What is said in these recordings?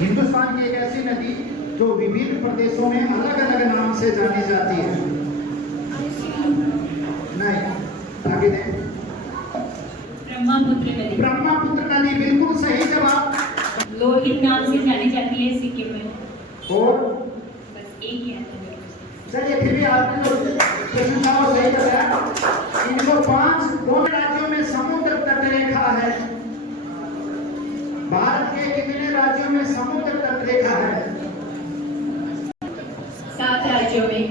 हिंदुस्तान की एक ऐसी नदी जो विभिन्न प्रदेशों में अलग अलग नाम से जानी जाती है। नहीं, आगे दें। ब्रह्मपुत्र नदी। ब्रह्मपुत्र नदी बिल्कुल सही जवाब। लोहित नाम से जानी जाती है सिक्किम में। और बस एक ही आता है। चलिए फिर भी आपने जो प्रश्न था वो सही बताया। इनको 5 राज्यों में समुद्र तट रेखा है। भारत के कितने राज्यों में समुद्र तट रेखा है? 7 राज्यों में।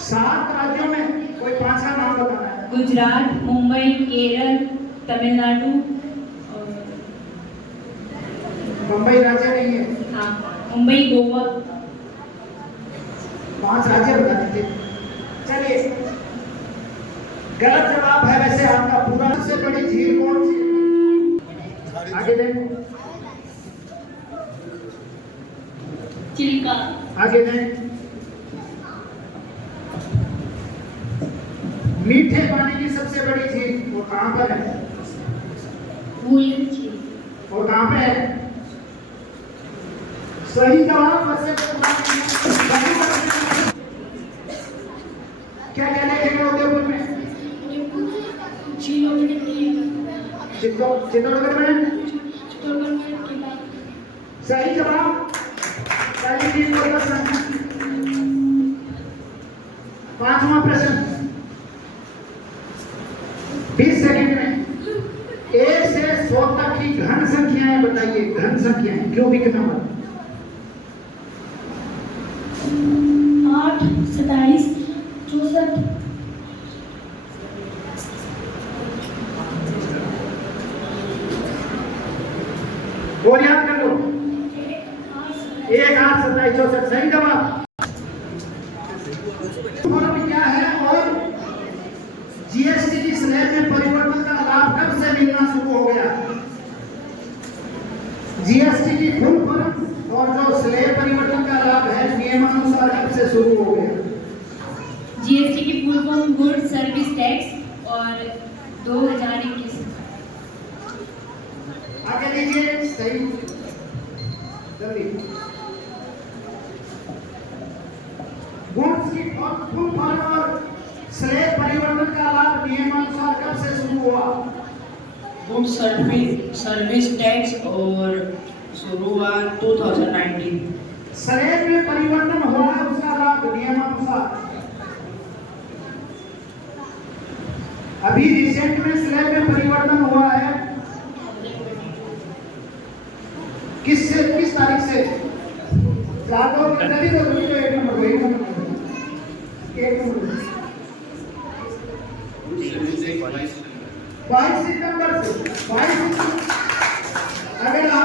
7 राज्यों में कोई 5 नाम बताना है। गुजरात, मुंबई, केरल, तमिलनाडु और मुंबई राज्य नहीं है। हाँ, मुंबई, गोवा। 5 राज्य बता दीजिए। चलिए, गलत जवाब है वैसे आपका पूरा। सबसे बड़ी झील कौन सी? आगे दें। चिल्का। आगे दें। मीठे पानी की सबसे बड़ी झील वो कहां पर है? वुलन झील। और कहां पे है? सही जवाब वैसे क्या कहने के उदयपुर में? चित्तौड़गढ़ में। सही जवाब। पहली टीम को प्रश्न। 5वां प्रश्न 20 सेकंड में 1 से 100 तक की घन संख्याएं बताइए। घन संख्याएं, क्यूबिक नंबर। 8, 27, 64। और याद कर लो। 1, 8, 27, 64 सही जवाब। फॉर्म क्या है और जीएसटी की स्लैब में परिवर्तन का लाभ कब से मिलना शुरू हो गया? जीएसटी की फुल फॉर्म और जो स्लैब परिवर्तन का लाभ है नियमानुसार कब से शुरू हो गया? जीएसटी की full form good service tax और 2021। आगे दीजिए। सही, जल्दी। गुड्स की फुल फॉर्म और स्लैब परिवर्तन का लाभ नियमानुसार कब से शुरू हुआ? गुड सर्विस टैक्स और शुरू हुआ 2019। स्लैब में परिवर्तन हुआ है उसका लाभ नियमानुसार। अभी रिसेंट में स्लैब में परिवर्तन हुआ है। किस तारीख से? जल्दी तो 1 नंबर 22 सितंबर से। 22। अगला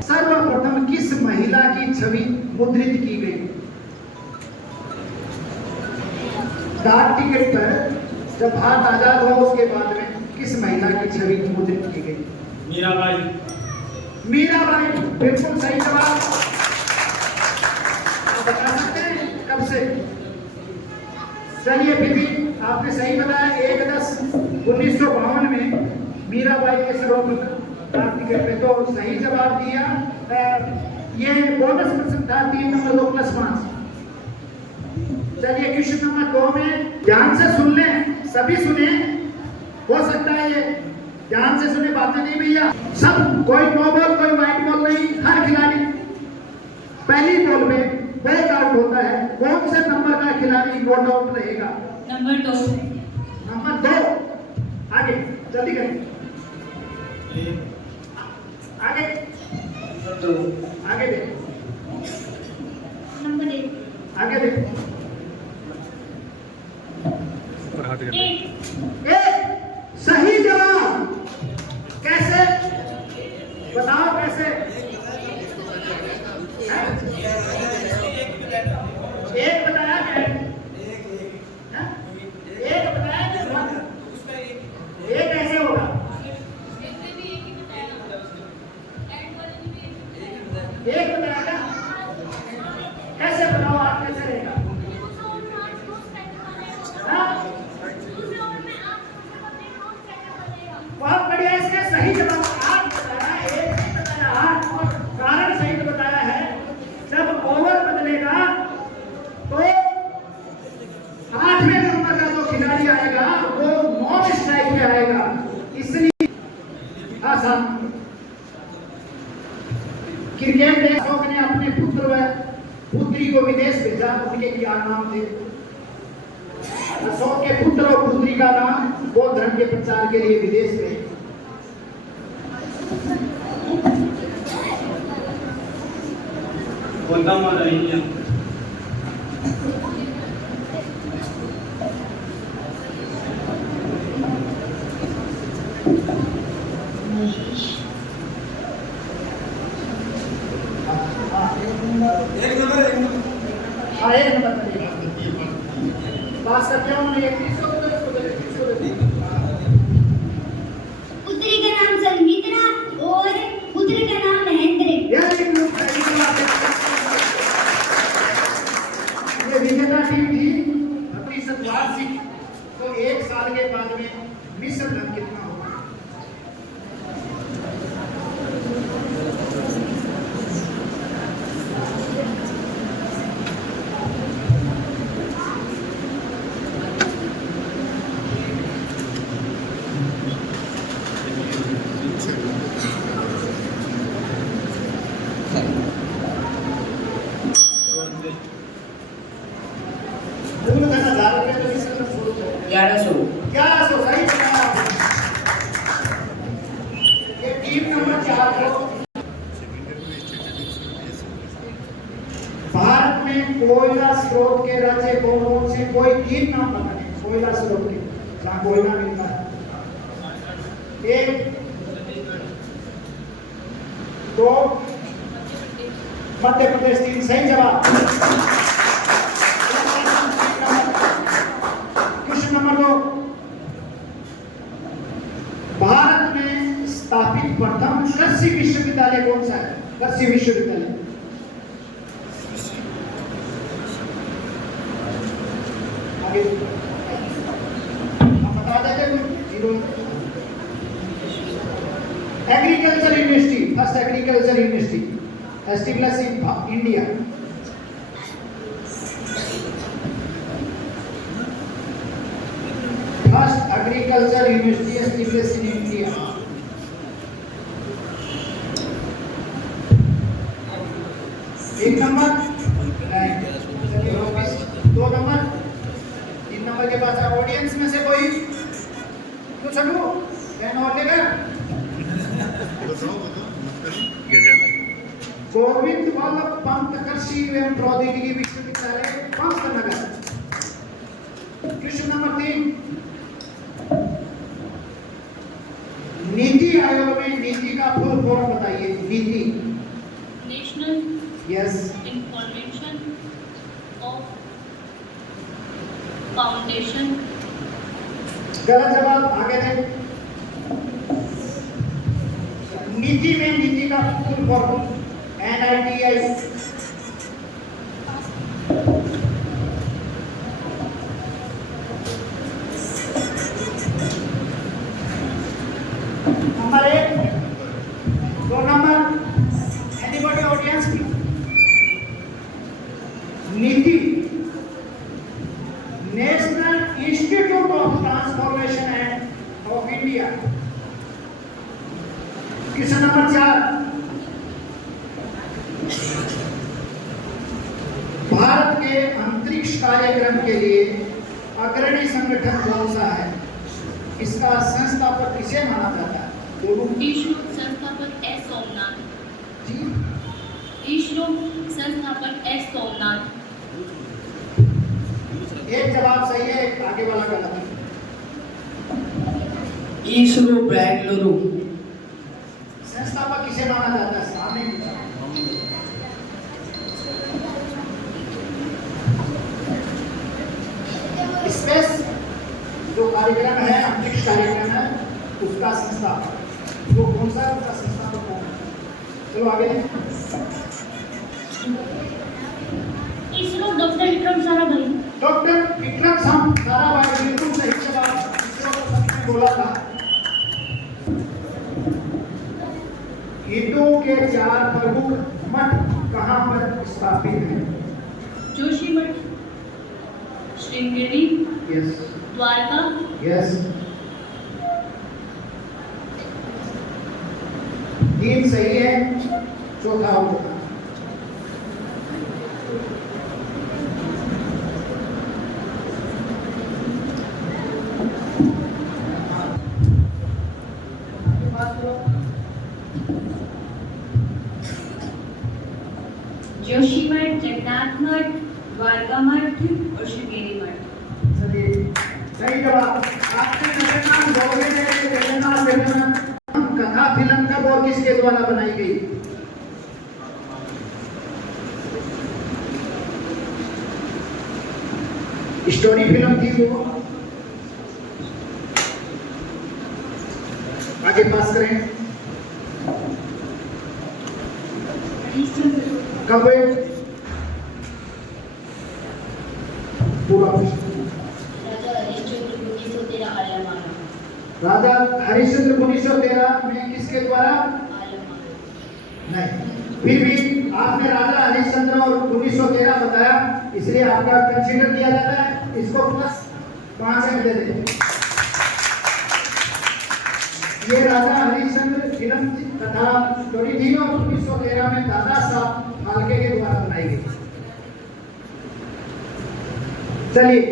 सर्वप्रथम किस महिला की छवि मुद्रित की गई? डाक टिकट पर जब भारत आजाद हुआ उसके बाद में किस महिला की छवि मुद्रित की गई? मीराबाई। मीराबाई बिल्कुल सही जवाब। बता सकते हैं कब से? चलिए फिर भी आपने सही बताया। 1/10/1952 में मीराबाई के सर्वप्रथम डाक टिकट पे तो सही जवाब दिया। ये बोनस प्रश्न था 3 नंबर 2 + 5। चलिए क्वेश्चन नंबर 2 में ध्यान से सुन लें, सभी सुने। हो सकता है ये ध्यान से सुने, बातें नहीं भैया सब। कोई नो बॉल कोई वाइट बॉल नहीं। हर खिलाड़ी पहली बॉल में बैक आउट होता है। कौन से नंबर का खिलाड़ी नॉट आउट रहेगा? नंबर 2। नंबर 2। आगे जल्दी करें। आगे तो आगे देखो। नंबर 1। आगे देखो। सही जवाब। कैसे बताओ कैसे? एक बताया क्या? एक बताया क्या? एक कैसे होगा? एक बताया कैसे? बताओ आप कैसे रहेगा? बहुत बढ़िया। इसका सही जवाब आप बताया। एक क्रिकेट में अशोक ने अपने पुत्र व पुत्री को विदेश भेजा, उनके क्या नाम थे? अशोक के पुत्र और पुत्री का नाम बौद्ध धर्म के प्रचार के लिए विदेश गए। हाँ, एक नंबर बात सकते हो। पुत्री का नाम संगीतना और पुत्र का नाम महेंद्र। ये विजेता टीम थी। प्रतिशत वार्षिक तो 1 साल के बाद में मिश्र धन कितना होगा? पूर्ण धन 1000 रुपये तो मिश्र धन 1100। 1100 सही जवाब। ये टीम नंबर 4 को भारत में कोयला स्रोत के राज्य कौन कौन से? कोई 3 नाम बताने कोयला स्रोत के जहाँ कोयला मिलता है। 1 2 मध्य प्रदेश। 3 सही जवाब। क्वेश्चन नंबर 2, भारत में स्थापित प्रथम कृषि विश्वविद्यालय कौन सा है? कृषि विश्वविद्यालय आगे हम बता देते हैं। 0 agriculture university, first agriculture university establish in India. First agriculture university establish in India. एक नंबर, 2 नंबर, 3 नंबर के पास है। ऑडियंस में से कोई तो चलो पेन और लेगा। गोविंद वल्लभ पंत कृषि एवं प्रौद्योगिकी विश्वविद्यालय पंतनगर। क्वेश्चन नंबर 3, नीति आयोग में नीति का फुल फॉर्म बताइए। नीति national yes information of foundation. गलत जवाब। आगे दें। नीति में नीति का full form NITI। Number 1, 2 number, anybody audience की नीति national institute of transformation end of India. Question number 4, Bharat के अंतरिक्ष कार्यक्रम के लिए अग्रणी संगठन कौन सा है? इसका संस्थापक किसे माना जाता है? इसरो संस्थापक एस सोमनाथ। जी इसरो संस्थापक एस सोमनाथ। एक जवाब सही है, आगे वाला गलत है। इसरो बेंगलुरु। संस्थापक किसे माना जाता है? सामने स्पेस जो कार्यक्रम है, अंतरिक्ष कार्यक्रम है, उसका संस्थापक वो कौन सा है? उसका संस्थापक कौन है? चलो आगे। इसरो डॉक्टर विक्रम साराभाई। डॉक्टर विक्रम साराभाई बिल्कुल सही जवाब। इसरो को सबने बोला था। हिंदुओं के 4 प्रमुख मठ कहाँ पर स्थापित हैं? Joshimath, Sringeri, yes Dwarka, yes. 3 सही है। चौथा होगा। जोशीमठ, जगन्नाथ मठ, द्वारका मठ और श्रृंगेरी मठ। चलिए सही जवाब। आपने जगन्नाथ बोले थे, जगन्नाथ कथा फिल्म कब और किसके द्वारा बनाई गई? स्टोरी फिल्म थी वो। आगे पास करें। कब पूरा राजा हरिश्चंद्र 1913 में किसके द्वारा? नहीं, फिर भी आपने राजा हरिश्चंद्र और 1913 बताया, इसलिए आपका कंसीडर किया जाता है। इसको प्लस 5 अंक दे दें। ये राजा हरिश्चंद्र फिल्म तथा स्टोरी थी और 1913 में दादा साहब फाल्के के द्वारा बनाई गई। चलिए,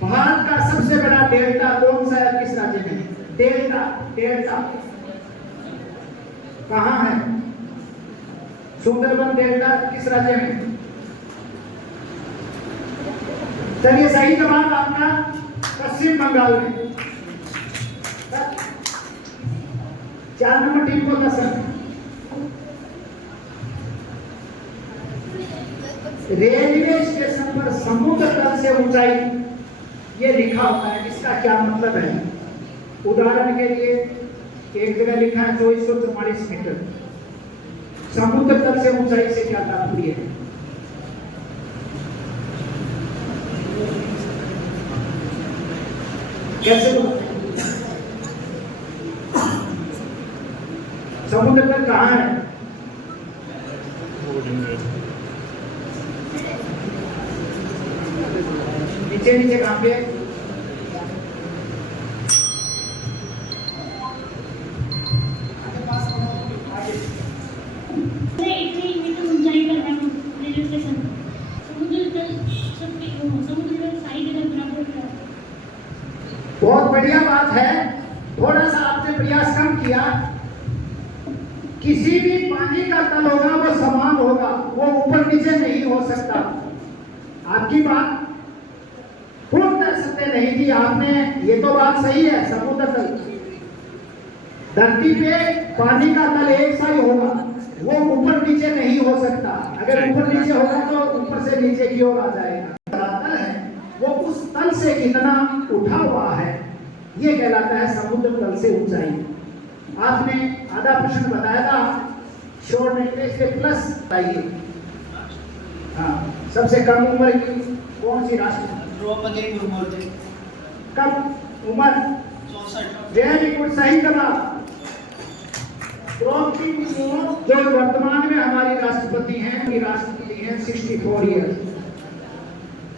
भारत का सबसे बड़ा डेल्टा कौन सा है, किस राज्य में? डेल्टा, डेल्टा कहाँ है? सुंदरबन डेल्टा किस राज्य में? चलिए सही जवाब आपका पश्चिम बंगाल में। 4 नंबर टीम को 10 अंक। रेलवे स्टेशन पर समुद्र तल से ऊंचाई ये लिखा होता है, इसका क्या मतलब है? उदाहरण के लिए एक जगह लिखा है 2444 मीटर। समुद्र तल से ऊंचाई से क्या तात्पर्य है? कैसे समुद्र तल कहाँ है? नीचे नीचे कहाँ पे? बहुत बढ़िया बात है। थोड़ा सा आपने प्रयास कम किया। किसी भी पानी का तल होगा वो समान होगा, वो ऊपर नीचे नहीं हो सकता। आपकी बात पूर्ण कर सकते नहीं थी आपने, ये तो बात सही है। समुद्र तल, धरती पे पानी का तल एक सा ही होगा, वो ऊपर नीचे नहीं हो सकता। अगर ऊपर नीचे होगा तो ऊपर से नीचे की ओर आ जाएगा। तल है वो उस तल से कितना उठा हुआ है, ये कहलाता है समुद्र तल से ऊंचाई। आपने आधा प्रश्न बताया था, शोर नहीं इसके प्लस बताइए। हाँ, सबसे कम उम्र की कौन सी राष्ट्र? द्रौपदी मुर्मू। कब उम्र? 64। वेरी गुड, सही जवाब। द्रौपदी मुर्मू जो वर्तमान में हमारी राष्ट्रपति हैं, उनकी राष्ट्रपति हैं 64 ईयर।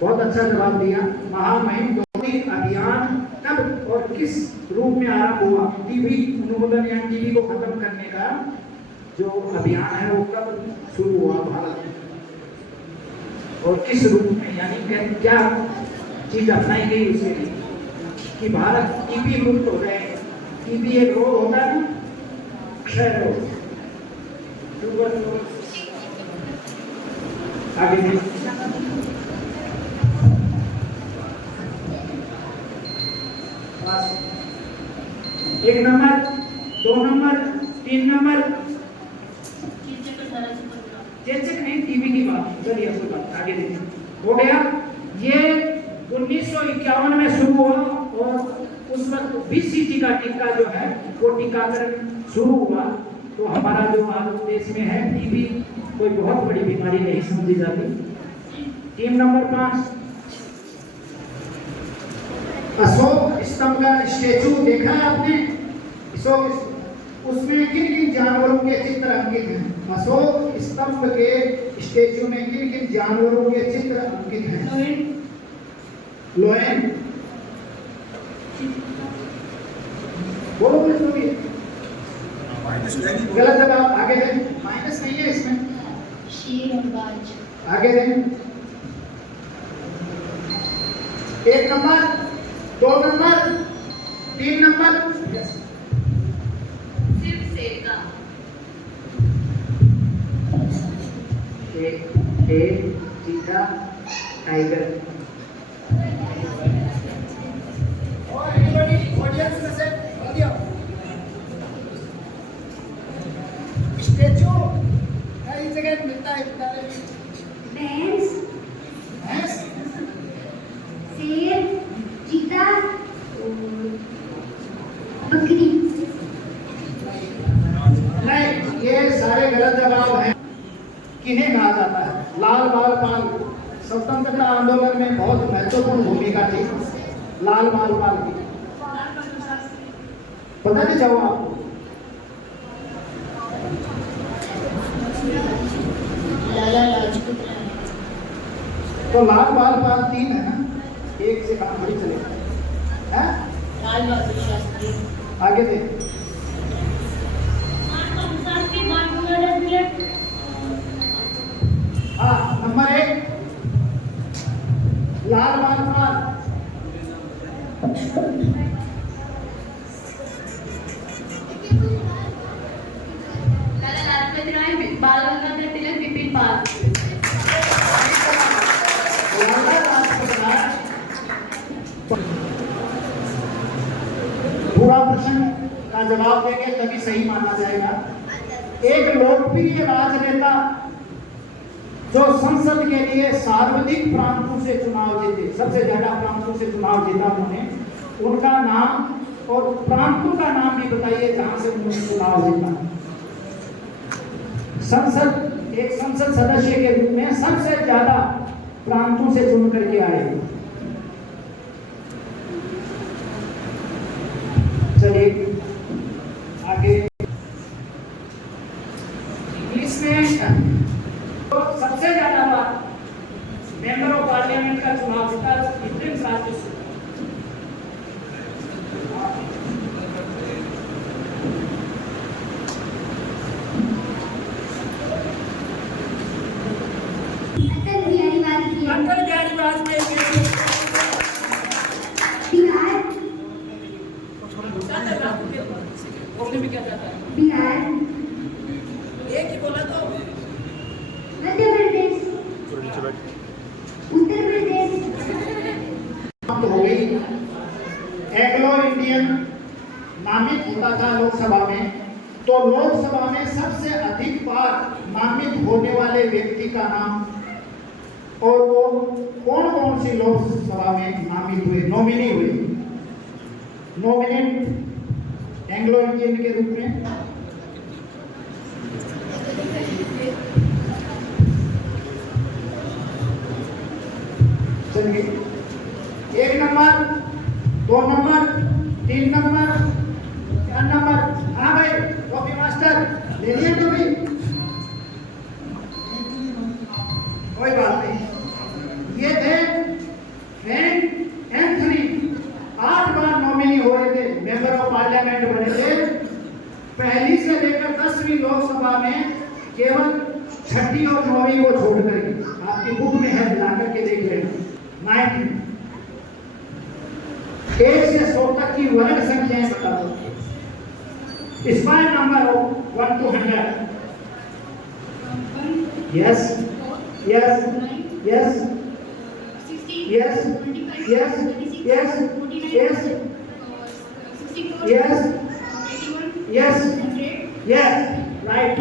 बहुत अच्छा जवाब दिया। महामहिम द्रौपदी अभियान कब और किस रूप में आरंभ हुआ? टीबी उन्मूलन या टीबी को खत्म करने का जो अभियान है वो कब शुरू हुआ भारत में, और किस रूप में, यानी क्या चीज अपनाई गई उसके लिए कि भारत टीबी मुक्त हो गए? टीबी एक रोग होता है ना, क्षय रोग, शुगर रोग। आगे भी एक नंबर, 2 नंबर, 3 नंबर। चेचक नहीं, टीबी की बात। चलिए कोई बात, आगे देखिए। हो गया। ये 1951 में शुरू हुआ और उस वक्त बीसीजी का टीका जो है वो टीकाकरण शुरू हुआ। तो हमारा जो आज देश में है टीबी कोई बहुत बड़ी बीमारी नहीं समझी जाती। टीम नंबर 5, अशोक स्तंभ का स्टेचू देखा है आपने? अशोक, उसमें किन किन जानवरों के चित्र अंकित हैं? अशोक स्तंभ के स्टेचू में किन किन जानवरों के चित्र अंकित हैं? लोयन, बोलो गलत जवाब, आगे दें, माइनस नहीं है इसमें। शेर और बाज। आगे दें, 1 नंबर, 2 नंबर, 3 नंबर। सिर्फ शेर का। शेर, चीता, टाइगर। और एनीबॉडी ऑडियंस में से जल्दी आओ। स्टैचू कई जगह मिलता है विद्यालय में। भैंस, भैंस, शेर, चीता, बकरी। नहीं, ये सारे गलत जवाब हैं। किन्हें कहा जाता है? लाल बाल पाल स्वतंत्रता आंदोलन में बहुत महत्वपूर्ण भूमिका थी लाल बाल पाल की। पता नहीं चाहो आपको? लाला लाजपत राय। तो लाल बाल पाल 3 है ना, एक से काम थोड़ी चलेगा। हैं? लाल बहादुर शास्त्री। आगे देख, हाँ, नंबर 1 लाल बाल पाल। लाला लाजपत राय, बाल गंगाधर तिलक, विपिन पाल। लाला लाजपत राय। पूरा प्रश्न का जवाब देंगे तभी सही माना जाएगा। एक लोकप्रिय राजनेता जो संसद के लिए सर्वाधिक प्रांतों से चुनाव जीते, सबसे ज्यादा प्रांतों से चुनाव जीता उन्होंने, उनका नाम और प्रांतों का नाम भी बताइए जहां से उन्होंने चुनाव जीता। संसद, एक संसद सदस्य के रूप में सबसे ज्यादा प्रांतों से चुन करके आए। चलिए आगे। इसमें तो सबसे ज्यादा बार मेंबर ऑफ पार्लियामेंट का चुनाव जीता इंडियन राज्य से। अटल बिहारी वाजपेयी। अटल बिहारी वाजपेयी बिहार। बोलने में क्या जाता है? बिहार। एक ही बोला तो मध्य प्रदेश। उत्तर प्रदेश। तो हो गई। एंग्लो इंडियन नामित होता था लोकसभा में, तो लोकसभा में सबसे अधिक बार नामित होने वाले व्यक्ति का नाम और वो कौन कौन सी लोकसभा में नामित हुए, नॉमिनी हुए, नॉमिनेट एंग्लो इंडियन के रूप में। चलिए, 1 नंबर, 2 नंबर, 3 नंबर, 4 नंबर। हाँ भाई, कॉपी मास्टर ले लिया टोपी? कोई बात नहीं। ये थे फ्रैंक एंथनी, 8 बार नॉमिनी हुए थे, मेंबर ऑफ पार्लियामेंट बने थे। पहली से लेकर 10वीं लोकसभा में केवल 6ठी और 9वीं को छोड़कर, आपकी बुक में है, ला करके देख लेना। 9 1 से 100 तक की वर्ग संख्याएं बता दो। स्क्वायर नंबर हो 1 to 100। Yes yes yes yes yes yes yes yes yes yes right.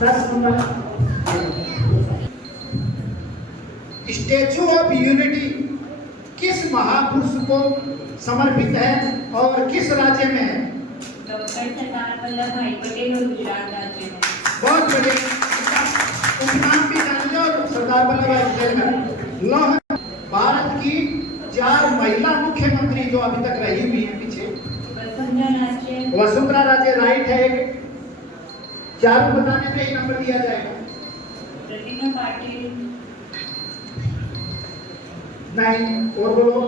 10 number. Statue of unity किस महापुरुष को समर्पित है और किस राज्य में है? डॉक्टर सरदार वल्लभ भाई पटेल और गुजरात राज्य में। बहुत बढ़िया, नाम भी जान लो, सरदार वल्लभ भाई पटेल का। लौह भारत की 4 महिला मुख्यमंत्री जो अभी तक रही हुई है पीछे। वसुंधरा राजे राइट है। 4 बताने पे ही नंबर दिया जाएगा। प्रतिभा पाटिल नहीं, और बोलो,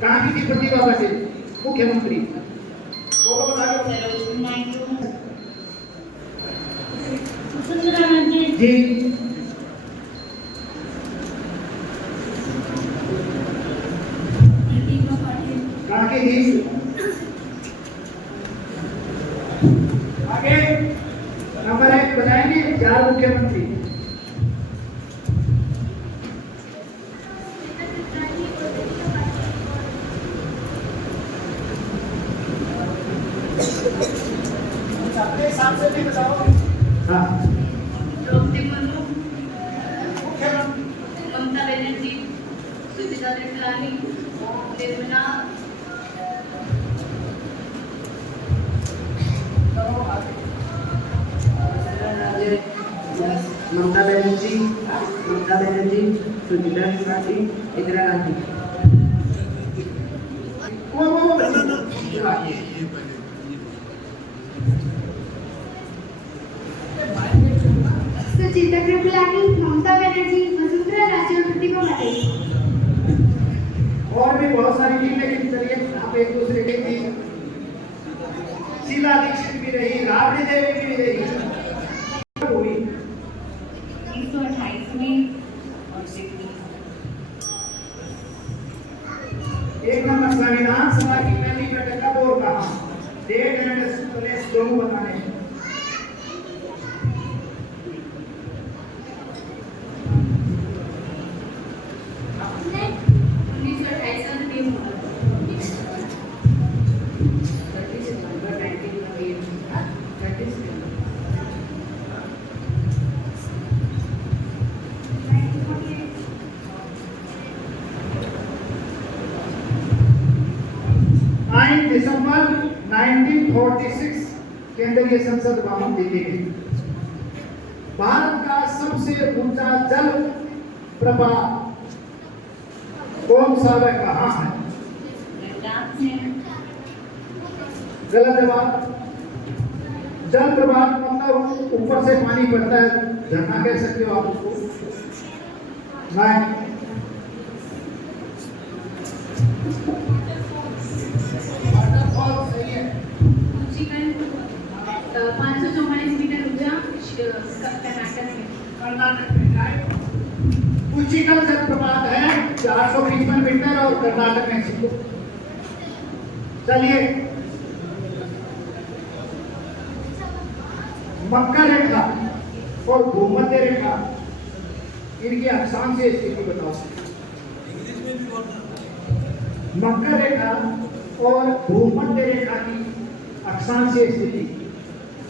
कहाँ की थी प्रतिभा पाटिल मुख्यमंत्री? बोलो बताओ। सरोजिनी नायडू, वसुंधरा राजे, जी। प्रतिभा पाटिल, काकी जी। आगे नंबर 1 बताएंगे 4 मुख्यमंत्री। अपने हिसाब से भी बताओ। हाँ। द्रौपदी मुर्मू, मुख्यमंत्री ममता बनर्जी, सुचिता कृपलानी, निर्मला, ममता बनर्जी, सुचिता त्रिपाठी, इंदिरा गांधी। वो सुचिता कृपलानी, ममता बनर्जी, वसुंधरा राजे और प्रतिभा पाटिल। और भी बहुत सारी थी, लेकिन चलिए आप एक दूसरे के थी। शीला दीक्षित भी रही, राबड़ी देवी भी रही। हुई 1928 में और एक नंबर संविधान सभा की पहली बैठक कब और कहा? डेट एंड प्लेस दोनों बताने हैं। 1928 का भी हुआ। 30 सितंबर 1928। 9 दिसंबर 1946 केंद्रीय संसद भवन दिल्ली में। भारत का सबसे ऊंचा जल प्रपात कौन सा व कहाँ है? लद्दाख में गलत जवाब। जल प्रपात मतलब ऊपर से पानी पड़ता है, झरना कह सकते हो आप उसको। नहीं। सही है। ऊंचाई 544 मीटर ऊंचा कर्नाटक में। उच्चीकल जलप्रपात है 455 मीटर और कर्नाटक में स्थित। चलिए, मक्का रेखा और भूमध्य रेखा इनकी अक्षांशीय स्थिति बताओ। मक्का रेखा और भूमध्य रेखा की अक्षांशीय स्थिति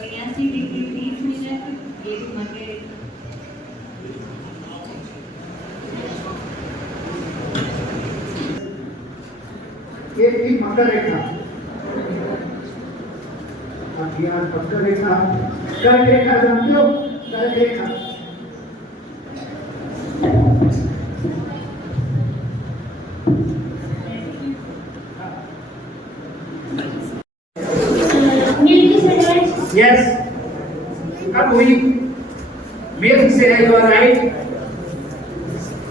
82 डिग्री 30 मिनट। ये मध्य रेखा। ये थी मकर रेखा। यार मकर रेखा, कर्क रेखा जानते हो? कर्क रेखा यस। कब हुई? मेल से है, यू आर राइट।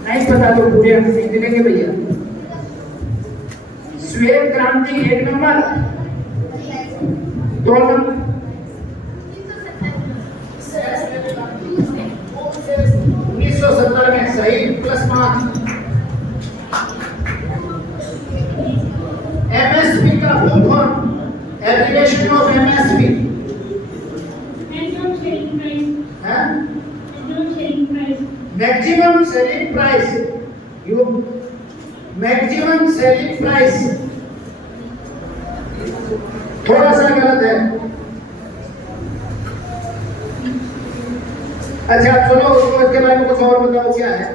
नहीं पता तो पूरे हम सीख लेंगे भैया। श्वेत क्रांति 1 नंबर, 2 नंबर 1970 में सही +5। एमएसपी का full form, abbreviation of MSP है maximum selling price. You maximum selling price थोड़ा सा गलत है। अच्छा चलो, उसको इसके बारे में कुछ और बताओ क्या है।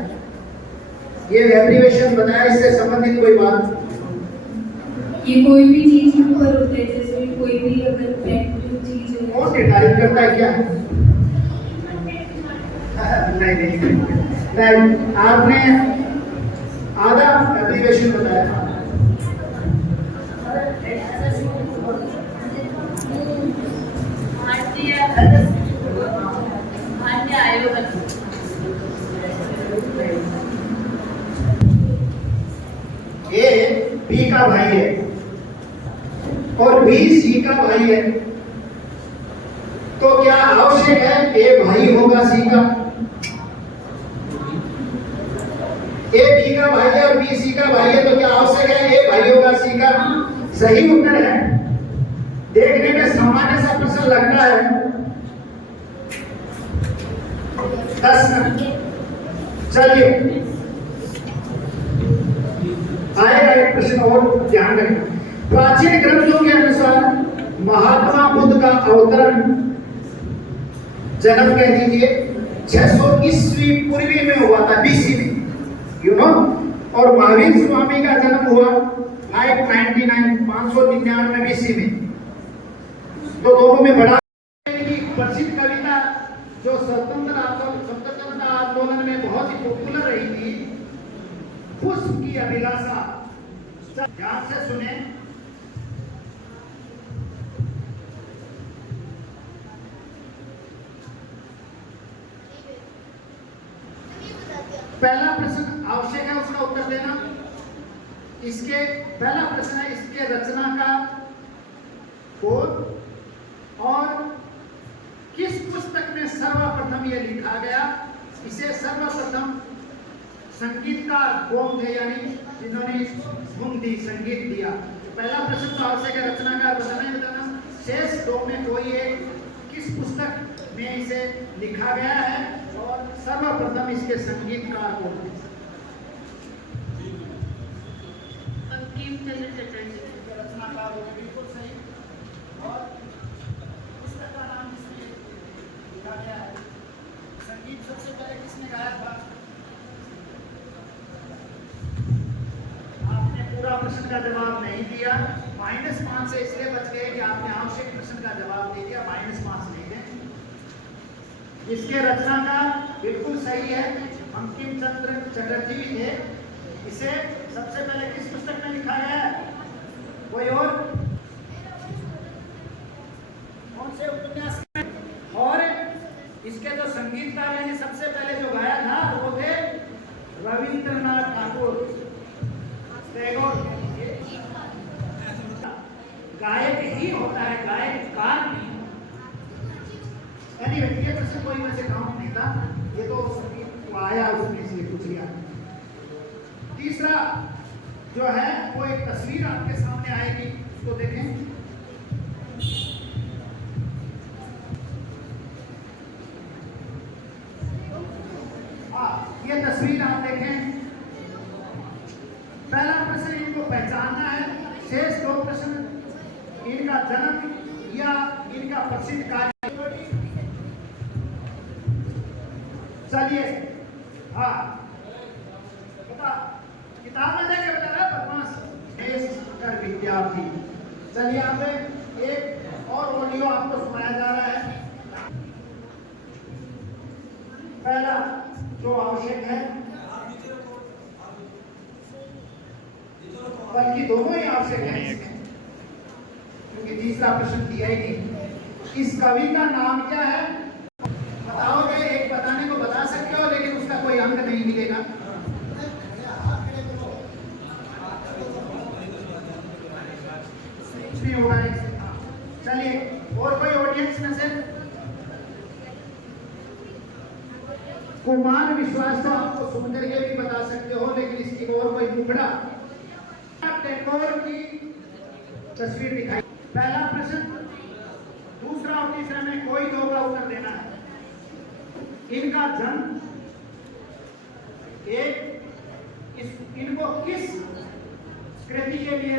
ये एब्रिविएशन बताया, इससे संबंधित कोई बात? ये कोई भी चीज के ऊपर होता है, जैसे कोई भी अगर प्रैक्टिकल चीज है। कौन डिटाइप करता है क्या? नहीं, आपने आधा एब्रिविएशन बताया। भारतीय आयोग। ये बी का भाई है। और बी सी का भाई है, तो क्या आवश्यक है ए भाई होगा सी का? ए बी का भाई है और बी सी का भाई है, तो क्या आवश्यक है ए भाई होगा सी का? सही उत्तर है। देखने में सामान्य सा प्रश्न लगता है। 10 मिनट चलिए, आएगा एक प्रश्न और ध्यान रखना। प्राचीन ग्रंथों के अनुसार महात्मा बुद्ध का अवतरण, जन्म कह दीजिए 600 ईस्वी पूर्वी में हुआ था, बीसी में, यू नो। और महावीर स्वामी का जन्म हुआ 599 बीसी में। तो दोनों में बड़ा प्रसिद्ध कविता जो स्वतंत्रता आंदोलन में बहुत ही पॉपुलर रही थी, पुष्प की अभिलाषा, ध्यान से सुने। पहला प्रश्न आवश्यक है उसका उत्तर देना। इसके पहला प्रश्न है इसके रचना का कोड और किस पुस्तक में सर्वप्रथम यह लिखा गया। इसे सर्वप्रथम संगीतकार कौन थे, यानी जिन्होंने धुन दी, संगीत दिया। पहला प्रश्न तो आवश्यक है, रचनाकार बताना। शेष दो में कोई एक किस पुस्तक में इसे लिखा गया है और सर्वप्रथम इसके संगीतकार कौन थे? बंकिम चंद्र चटर्जी। रचनाकार हो गए, बिल्कुल सही। और पुस्तक का नाम इसमें लिखा गया है। संगीत सबसे पहले किसने गाया था? आपने पूरा प्रश्न का जवाब नहीं दिया, -5 से इसलिए बच गए कि आपने आवश्यक प्रश्न का जवाब दे दिया, -5 नहीं दें। इसके रचनाकार बिल्कुल सही है, बंकिम चंद्र चटर्जी थे। इसे सबसे पहले किस पुस्तक में लिखा गया है? कोई और? कौन से उपन्यास में? और इसके जो संगीतकार यानी सबसे पहले जो गाया था वो थे रविंद्रनाथ ठाकुर, टैगोर। गायक ही होता है, गायककार नहीं। यानी ये प्रश्न कोई वैसे काम नहीं था, ये तो संगीत आया उसने इसलिए पूछ लिया। तीसरा जो है वो एक तस्वीर आपके सामने आएगी, उसको देखें। ये तस्वीर आप देखें। पहला प्रश्न इनको पहचानना है, शेष दो प्रश्न इनका जन्म या इनका प्रसिद्ध कार्य। चलिए, हाँ बता, किताब में देखे बता रहा बदमाश कर विद्यार्थी। चलिए यहाँ पे एक और ऑडियो आपको सुनाया जा रहा है। पहला जो आवश्यक है, बल्कि दोनों ही आवश्यक है क्योंकि तीसरा प्रश्न दिया ही नहीं। इस कवि का नाम क्या है? बताओगे, एक बताने को बता सकते हो लेकिन उसका कोई अंक नहीं मिलेगा। कुछ नहीं होगा। चलिए, और कोई ऑडियंस में से? कुमार विश्वास तो आपको सुन करके भी बता सकते हो, लेकिन इसकी और कोई मुखड़ा। टैगोर की तस्वीर दिखाई। पहला प्रश्न, दूसरा और तीसरा में कोई दो का उत्तर देना है। इनका जन्म, इनको किस कृति के लिए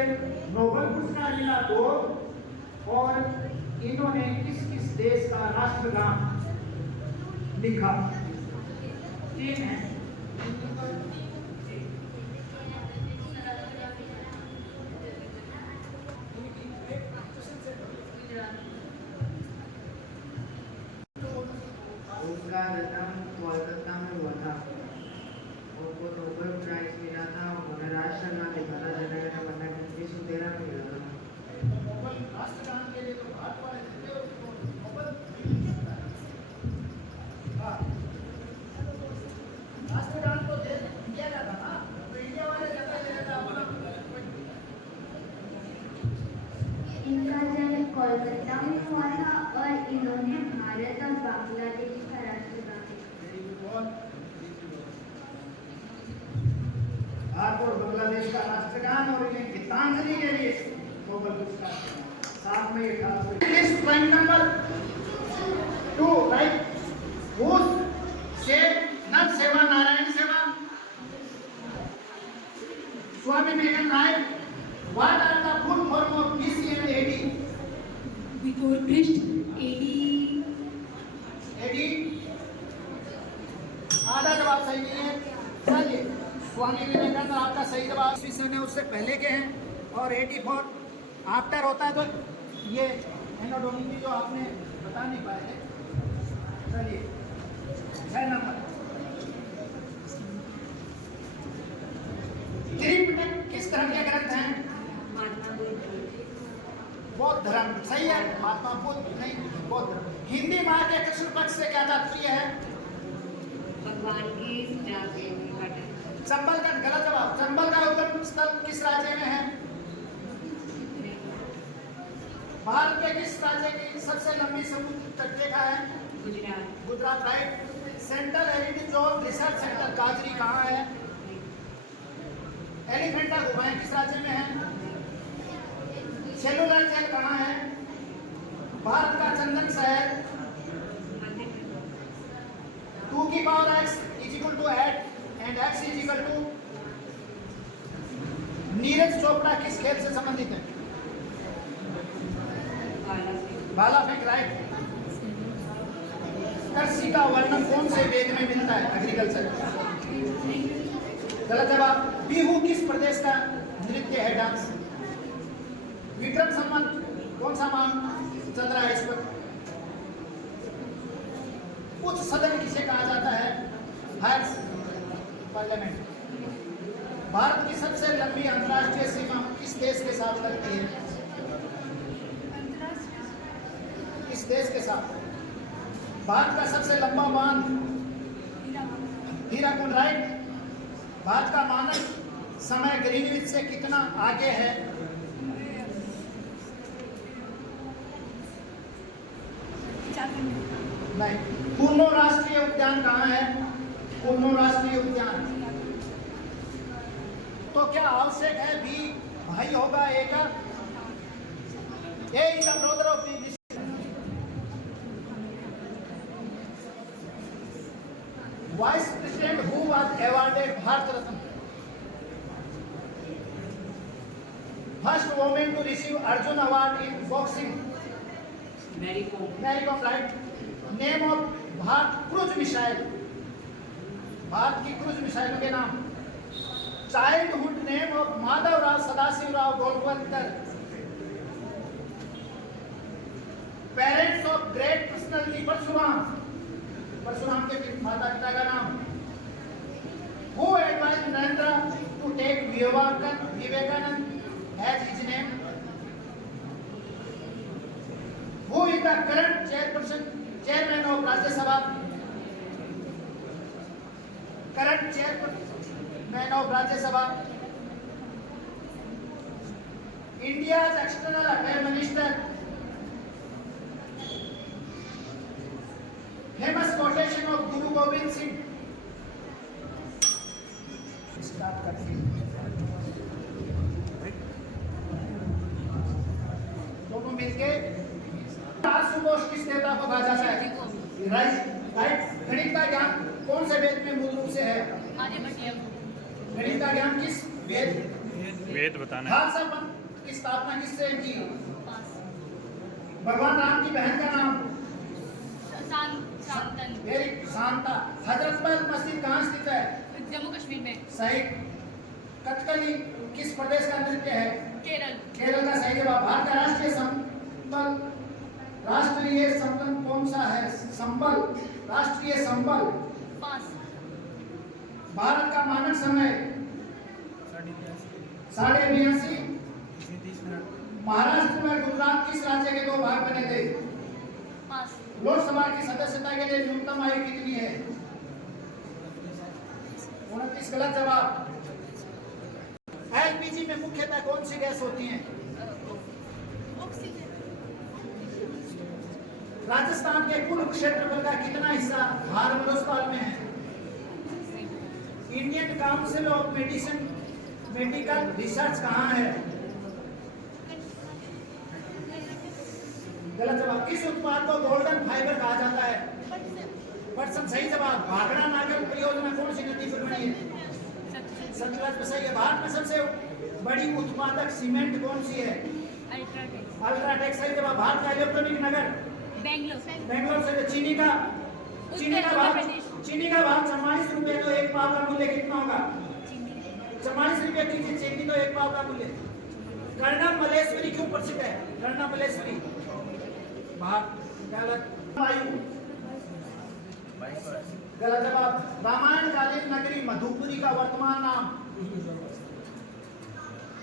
नोबेल पुरस्कार मिला? 2। और इन्होंने किस किस देश का राष्ट्रगान लिखा? 3 है। उनका जन्म कोलकाता में हुआ था। उनको नोबेल प्राइज मिला था। उन्होंने राष्ट्रगान लिखा था, जनगण मन 1913 में मिला था। राष्ट्रगान के लिए तो भारत वाले थे, उसको नोबेल राष्ट्रगान को दे दिया का राष्ट्रगान और इन्हें गीतांजलि के लिए नोबेल पुरस्कार साथ में ये खास लिस्ट पॉइंट नंबर 2 राइट वो से नर सेवा नारायण सेवा Swami Vivekananda right what are the full form of BC and AD Before Christ, AD AD आधा जवाब सही नहीं है। चलिए स्वामी विवेकानंद आपका सही जवाब ईस्वी सन है उससे पहले के हैं और 84 आफ्टर होता है तो ये एनोडोमी जो आपने बता नहीं पाए थे। चलिए 6 नंबर त्रिपिटक किस धर्म के ग्रंथ हैं? बौद्ध धर्म सही है। महात्मा बुद्ध नहीं बौद्ध धर्म। हिंदी माँ के कृष्ण पक्ष से क्या तात्पर्य है? भगवान की जाति चंबल का गलत जवाब। चंबल का उद्गम स्थल किस राज्य में है? भारत के किस राज्य की सबसे लंबी समुद्र तट रेखा है? Gujarat Gujarat right. Central heritage zone research centre काजरी कहाँ है? एलिफेंटा गुफाएं किस राज्य में है? सेलुलर जेल कहाँ है? भारत का चंदन शहर 2 की power x is equal to 8 and x is equal to Neeraj Chopra किस खेल से संबंधित है? भाला फेंक राइट। कृषि का वर्णन कौन से वेद में मिलता है? एग्रीकल्चर गलत जवाब। बिहू किस प्रदेश का नृत्य है? डांस। विक्रम संवत कौन सा माह चल रहा है इस वक्त? उच्च सदन किसे कहा जाता है? Higher parliament. भारत की सबसे लंबी अंतर्राष्ट्रीय सीमा किस देश के साथ लगती है? किस देश के साथ? भारत का सबसे लंबा बांध हीराकुंड राइट। भारत का मानक समय ग्रीनविच से कितना आगे है? नहीं। पूर्णो राष्ट्रीय उद्यान कहाँ है? पूर्णो राष्ट्रीय उद्यान। तो क्या आवश्यक है भी भाई होगा ए का? A is the brother of B. Vice president who was awarded Bharat Ratna? First women to receive Arjun award in boxing? Mary Kom Mary Kom right. Name of Bharat cruise missile? Bharat की क्रूज मिसाइलों के नाम। Childhood name of Madhavrao Sadashivrao Golwalkar? Parents of great personality Parshuram? Parshuram के माता पिता का नाम। Who advised Narendra to take Vivekananda as his name? Who is the current chairman of Rajya Sabha? Current chairman of Rajya Sabha. India's external affairs minister. Famous quotation of Guru Gobind Singh. Start करते दोनों मिलके सुबोध किस देवता को कहा जाता है? Right. गणित का ज्ञान कौन से वेद में मूल रूप से है? गणित का ज्ञान किस वेद बताना। खालसा पंथ की स्थापना किससे की? भगवान राम की बहन का नाम? शांता। हजरतबल मस्जिद कहाँ स्थित है? जम्मू कश्मीर में। सही। कथकली किस प्रदेश का नृत्य है? केरल। केरल का सही जवाब। भारत का राष्ट्रीय संबल कौन सा है? संबल। राष्ट्रीय संबल। भारत का मानक समय 82:30। महाराष्ट्र में गुजरात किस राज्य के 2 भाग बने थे? लोकसभा की सदस्यता के लिए न्यूनतम आयु कितनी है? 29 गलत जवाब। एलपीजी में मुख्यतः कौन सी गैस होती है? राजस्थान के कुल क्षेत्रफल का कितना हिस्सा हार्मोनस्थल में है? Indian council of medicine medical research कहाँ है? गलत जवाब। किस उत्पाद को गोल्डन फाइबर कहा जाता है? पर्सन सही जवाब। भाखड़ा नागल परियोजना कौन सी नदी पर बनी है? सतलज में। सही है। भारत में सबसे बड़ी उत्पादक सीमेंट कौन सी है? अल्ट्राटेक। सही जवाब। भारत का इलेक्ट्रॉनिक नगर बेंगलोर से। चीनी का भाव 44 रुपए, तो एक पाव का मूल्य कितना होगा? 44 रुपए की चीनी तो एक पाव का मूल्य। कर्णम मलेश्वरी क्यों प्रसिद्ध है? कर्णम मलेश्वरी वायु। गलत जवाब। रामायण कालीन नगरी मधुपुरी का वर्तमान नाम?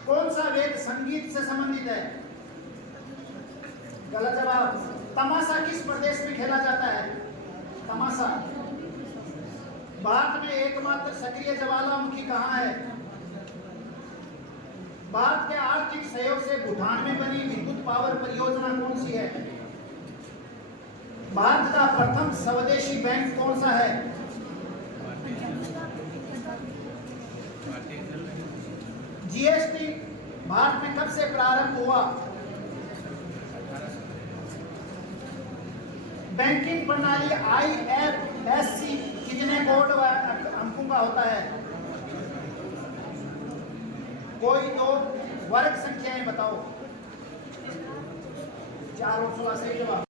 कौन सा वेद संगीत से संबंधित है? गलत जवाब। तमाशा किस प्रदेश में खेला जाता है? तमाशा। भारत में एकमात्र सक्रिय ज्वालामुखी कहाँ है? भारत के आर्थिक सहयोग से भूटान में बनी विद्युत पावर परियोजना कौन सी है? भारत का प्रथम स्वदेशी बैंक कौन सा है? जीएसटी भारत में कब से प्रारंभ हुआ? बैंकिंग प्रणाली IFSC कितने कोड अंकों का होता है? कोई दो वर्ग संख्याएं बताओ। 4 और 16। सही जवाब।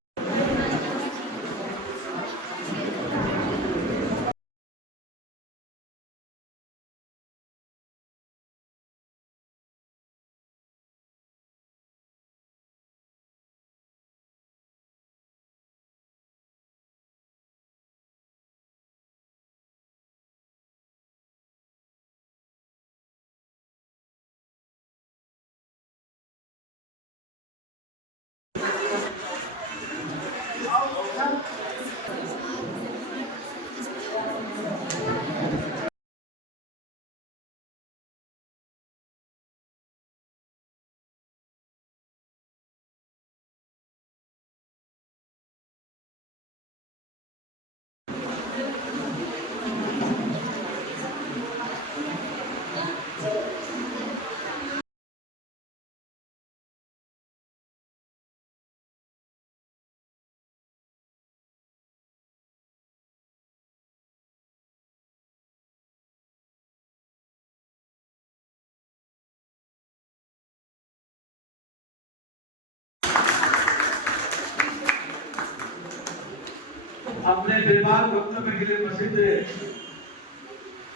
अपने बेबाक वक्तव्य के लिए प्रसिद्ध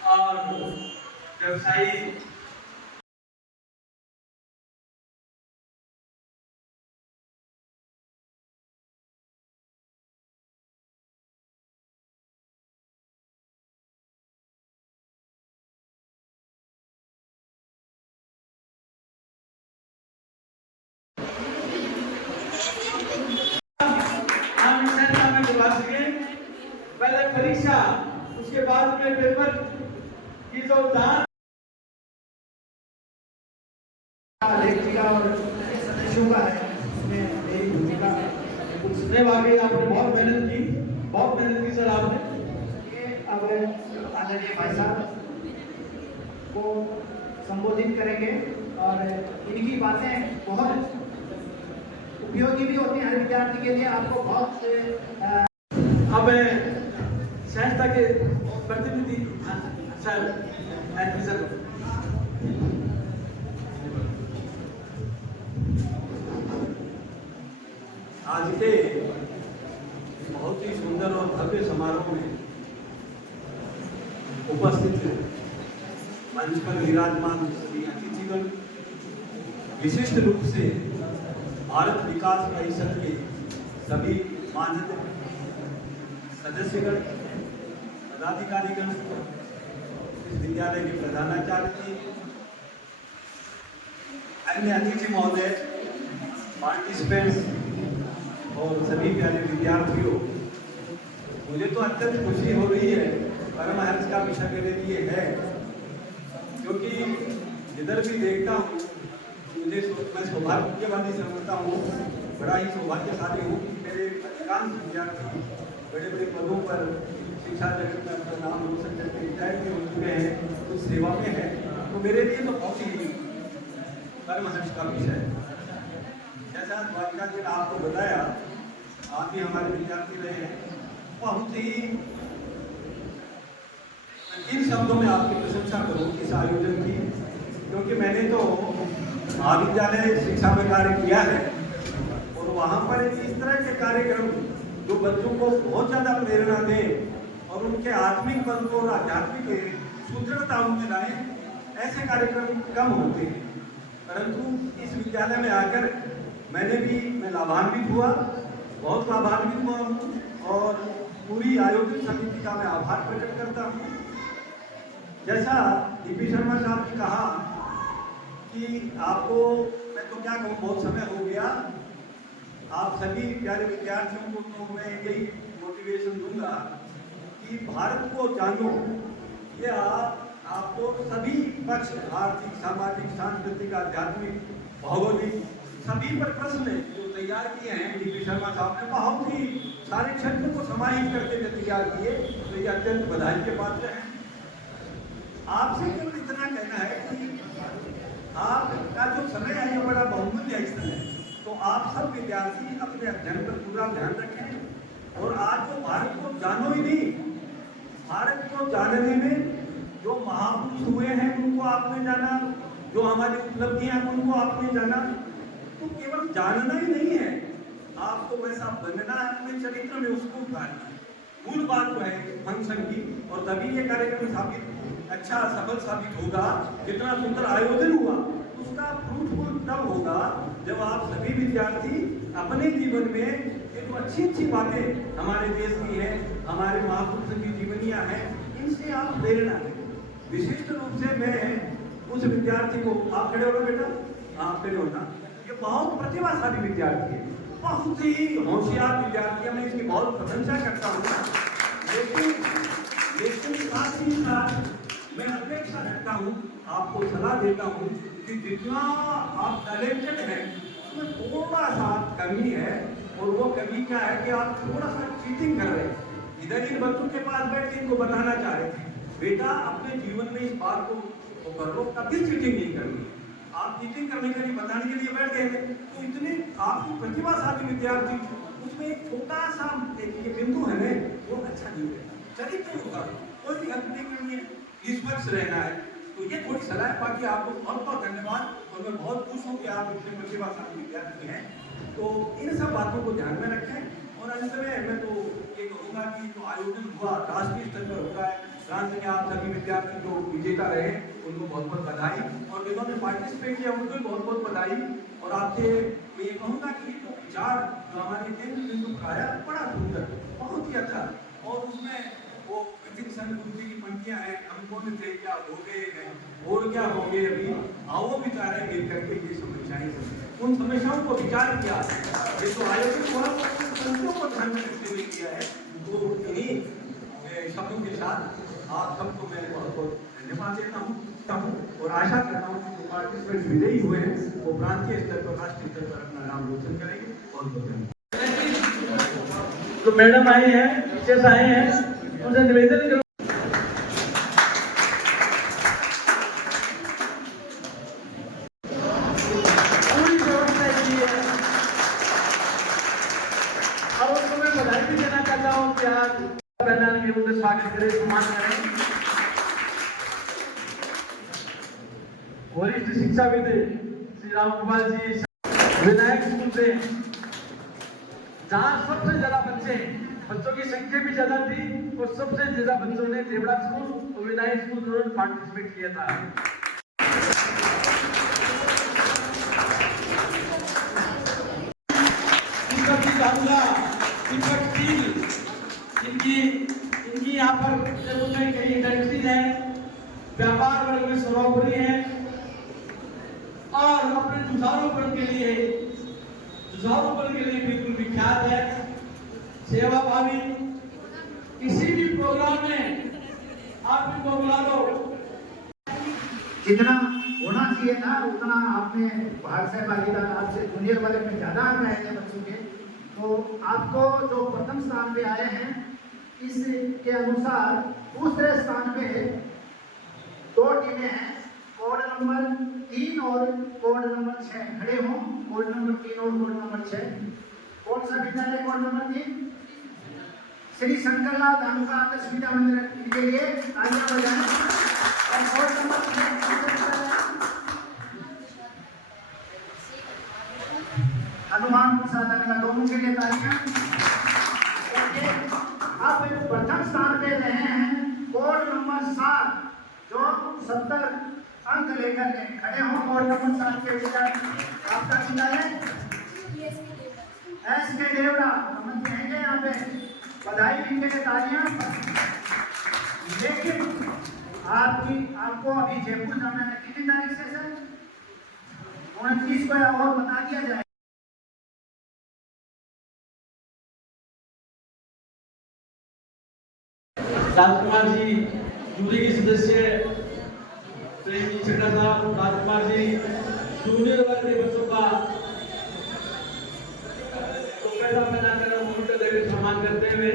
और व्यवसायी पहले परीक्षा, उसके बाद में पेपर की जो दान और सदस्यों का है, उसमें मेरी भूमिका उसने वाकई आपने बहुत मेहनत की सर आपने। अब आदरणीय भाई साहब को संबोधित करेंगे और इनकी बातें बहुत उपयोगी भी होती हैं हर विद्यार्थी के लिए। आपको बहुत अब संस्था के प्रतिनिधि सर आज के बहुत ही सुंदर और भव्य समारोह में उपस्थित हैं मंच पर विराजमान सभी अतिथिगण, विशिष्ट रूप से भारत विकास परिषद के सभी माननीय सदस्यगण, पदाधिकारीगण, इस विद्यालय के प्रधानाचार्य जी, अन्य अतिथि महोदय, पार्टिसिपेंट्स और सभी प्यारे विद्यार्थियों, मुझे तो अत्यंत खुशी हो रही है। परमहंस का विषय मेरे लिए है, क्योंकि जिधर भी देखता हूँ मुझे मैं सौभाग्यवादी समझता हूँ, बड़ा ही सौभाग्यशाली हूँ कि मेरे अधिकांश विद्यार्थी बड़े बड़े पदों पर शिक्षा जगत में अपना नाम रोशन करके रिटायर भी हो चुके हैं, कुछ सेवा में है। तो मेरे लिए तो बहुत ही परमहंस का विषय है। जैसा द्वारका जी ने आपको बताया, आप भी हमारे विद्यार्थी रहे हैं, बहुत ही इन शब्दों में आपकी प्रशंसा करूँ इस आयोजन की, क्योंकि मैंने तो महाविद्यालय शिक्षा में कार्य किया है और वहाँ पर इस तरह के कार्यक्रम जो बच्चों को बहुत ज़्यादा प्रेरणा दें और उनके आत्मिक बल को और आध्यात्मिक सुदृढ़ता उनमें लाएं, ऐसे कार्यक्रम कम होते हैं। परंतु इस विद्यालय में आकर मैं लाभान्वित हुआ, बहुत लाभान्वित हुआ हूँ और पूरी आयोजन समिति का मैं आभार प्रकट करता हूँ। जैसा डीपी शर्मा साहब ने कहा कि आपको, मैं तो क्या कहूँ, बहुत समय हो गया, आप सभी प्यारे विद्यार्थियों को तो मैं यही मोटिवेशन दूंगा कि भारत को जानो, या आपको सभी पक्ष, आर्थिक, सामाजिक, सांस्कृतिक, आध्यात्मिक, भौगोलिक, सभी पर प्रश्न जो तैयार किए हैं डीपी शर्मा साहब ने, बहुत ही सारे क्षेत्रों को समाहित करके जो तैयार किए, तो ये अत्यंत बधाई के पात्र हैं। आपसे केवल इतना कहना है कि आपका जो समय है ये बड़ा बहुमूल्य समय है, तो आप सब विद्यार्थी अपने अध्ययन पर पूरा ध्यान रखें और आज जो भारत को जानो ही नहीं, भारत को जानने में जो महापुरुष हुए हैं उनको आपने जाना, जो हमारी उपलब्धियां हैं उनको आपने जाना, तो केवल जानना ही नहीं है, आपको वैसा बनना है, अपने चरित्र में उसको उतारना है। मूल बात तो है फंक्शन की, और तभी ये कार्यक्रम अच्छा सफल साबित होगा। जितना सुंदर आयोजन हुआ उसका फ्रूटफुल तब होगा जब आप सभी विद्यार्थी अपने जीवन में एक अच्छी बातें हमारे देश की है, हमारे महापुरुषों की जीवनियां हैं, इनसे आप प्रेरणा लें। विशिष्ट रूप से मैं उस विद्यार्थी को, आप खड़े हो बेटा, आप खड़े होना, ये बहुत प्रतिभाशाली विद्यार्थी है, बहुत ही होशियार विद्यार्थी है, मैं इसकी बहुत प्रशंसा करता हूँ। लेकिन साथ ही साथ मैं अपेक्षा रखता हूँ, आपको सलाह देता हूँ कि जितना आप टैलेंटेड हैं उसमें थोड़ा सा कमी है, और वो कमी क्या है कि आप थोड़ा सा चीटिंग कर रहे हैं। इधर इन बच्चों के पास बैठ के इनको बताना चाह रहे थे, बेटा अपने जीवन में इस बात को कर लो, कभी चीटिंग नहीं करनी है। आप चीटिंग करने के लिए, बताने के लिए बैठ गए थे, तो इतने आपकी प्रतिभाशाली विद्यार्थी, उसमें एक छोटा सा ये बिंदु है ना, वो अच्छा नहीं है, चरित्र होगा, कोई भी हद नहीं करनी है, निष्पक्ष रहना है। तो ये थोड़ी सलाह है। बाकी आपको बहुत बहुत धन्यवाद, और मैं बहुत खुश हूँ कि आप इतने प्रतिभाशाली विद्यार्थी हैं। तो इन सब बातों को ध्यान में रखें। और अंत में मैं तो ये कहूँगा कि जो आयोजन हुआ राष्ट्रीय स्तर पर होता है, राज्य में आप सभी विद्यार्थी जो विजेता रहे उनको बहुत बहुत बधाई, और जिन्होंने पार्टिसिपेट किया उनको भी बहुत बहुत बधाई। और आपसे ये कहूँगा कि विचार जो हमारे केंद्र बिंदु पर आया बड़ा सुंदर, बहुत ही अच्छा, और उसमें वो गुरु जी की पंक्तियां हैं, हम कौन थे क्या हो गए हैं और क्या होंगे अभी, आओ विचार है मिल करके ये समस्याएं, उन समस्याओं को विचार किया। ये तो आयोजन हुआ उनको को ध्यान में रखते हुए किया है। तो इन्हीं शब्दों के साथ आप सबको मैं बहुत बहुत धन्यवाद देता हूँ और आशा करता हूँ कि जो पार्टिसिपेंट विजयी हुए हैं वो प्रांतीय स्तर पर, राष्ट्रीय स्तर पर अपना नाम रोशन करेंगे। बहुत बहुत धन्यवाद। जो मैडम आई है, टीचर्स आए हैं, उनसे निवेदन करूँ पूरी व्यवस्था की है, और उनको मैं बधाई भी देना चाहता हूँ कि आज मैदान में उनका स्वागत करें, सम्मान करें। वरिष्ठ शिक्षाविद श्री राम गोपाल जी विनायक स्कूल से, जहाँ सबसे ज्यादा बच्चों की संख्या भी ज्यादा थी और सबसे ज्यादा बच्चों ने देवड़ा स्कूल और विनायक स्कूल दोनों पार्टिसिपेट किया था। इनकी यहाँ पर कई इंडस्ट्रीज है, व्यापार वर्ग में सर्वोपरि है, और अपने जुझारूपन के लिए बिल्कुल विख्यात है। सेवा भावी, किसी भी प्रोग्राम में आप इनको बुला लो। जितना होना चाहिए था उतना आपने भाग से भागीदार आपसे जूनियर वाले में ज्यादा आए हैं बच्चों के, तो आपको जो प्रथम स्थान पे आए हैं इसके अनुसार दूसरे स्थान पे 2 टीमें हैं कोड नंबर 3 और कोड नंबर 6 खड़े हों। कोड नंबर 3 और कोड नंबर 6। कौन सा विद्यालय कोड नंबर 3? श्री शंकरलाल धानुका आदर्श विद्या मंदिर। इनके लिए तालियां बजाएं। और कोड नंबर 6 हनुमान प्रसाद अगला, दोनों के लिए तालियां। अब प्रथम स्थान पे रहे हैं कोड नंबर 7 जो 70 अंक लेकर गए। खड़े हो कोड नंबर 7 के विद्यार्थी। आपका विद्यालय एस के देवड़ा समझ रहेंगे यहाँ पे। बधाई इनके लिए तालियां। लेकिन आपको अभी जयपुर जाना है। कितनी तारीख से सर? 29 को या और बता दिया जाए। राजकुमार जी जूरी के सदस्य प्रेम जी छेड़ा साहब, राजकुमार जी जूनियर वर्ग के बच्चों का पैसा बनाकर उनको देकर सम्मान करते हुए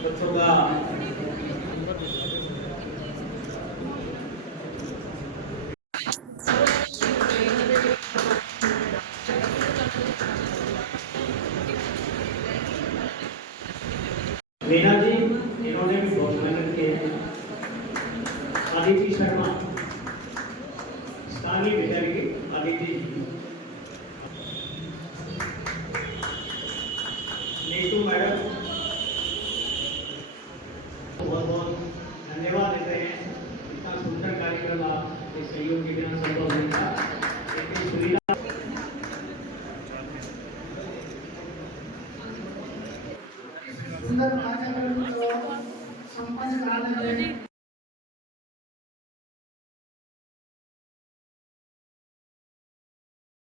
बच्चों का मीना जी, इन्होंने भी बहुत मेहनत की है। आदिति शर्मा, स्थानीय विद्यालय की आदिति। नीतू मैडम बहुत बहुत धन्यवाद देते हैं। इतना सुंदर कार्यक्रम आपके सहयोग के बिना संभव नहीं था। लेकिन सुविधा सुंदर कार्यक्रम को संपन्न करा देंगे।